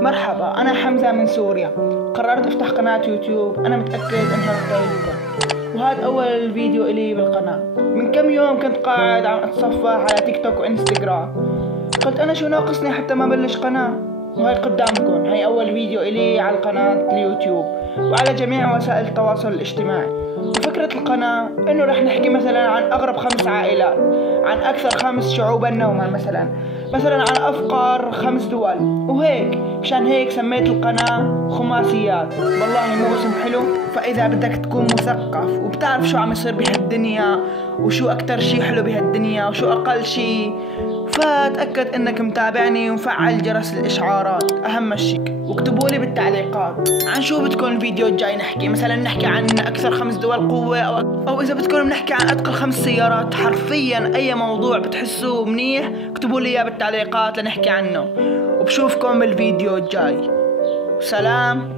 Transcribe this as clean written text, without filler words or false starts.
مرحبا، أنا حمزة من سوريا. قررت أفتح قناة يوتيوب، أنا متأكد إنها رح تعجبكم، وهذا أول فيديو إلي بالقناة. من كم يوم كنت قاعد عم أتصفح على تيك توك وإنستغرام، قلت أنا شو ناقصني حتى ما بلش قناة، وهي قدامكم. هي أول فيديو إلي على القناة اليوتيوب وعلى جميع وسائل التواصل الاجتماعي. وفكرة القناة إنه رح نحكي مثلا عن أغرب 5 عائلات، عن أكثر 5 شعوبا نوما، مثلا عن أفقر 5 دول، وهيك. مشان هيك سميت القناة خماسيات. والله مو اسم حلو؟ فإذا بدك تكون مثقف وبتعرف شو عم يصير بهالدنيا، وشو أكتر شي حلو بهالدنيا، وشو أقل شي، فتأكد إنك متابعني ومفعل جرس الإشعارات، أهم شي. واكتبوا لي بالتعليقات عن شو بدكم الفيديو الجاي نحكي. مثلا نحكي عن أكثر 5 دول قوة، أو إذا بدكم بنحكي عن أثقل 5 سيارات. حرفيا أي موضوع بتحسوه منيح اكتبوا لي إياه بالتعليقات لنحكي عنه. وبشوفكم بالفيديو الجاي. سلام.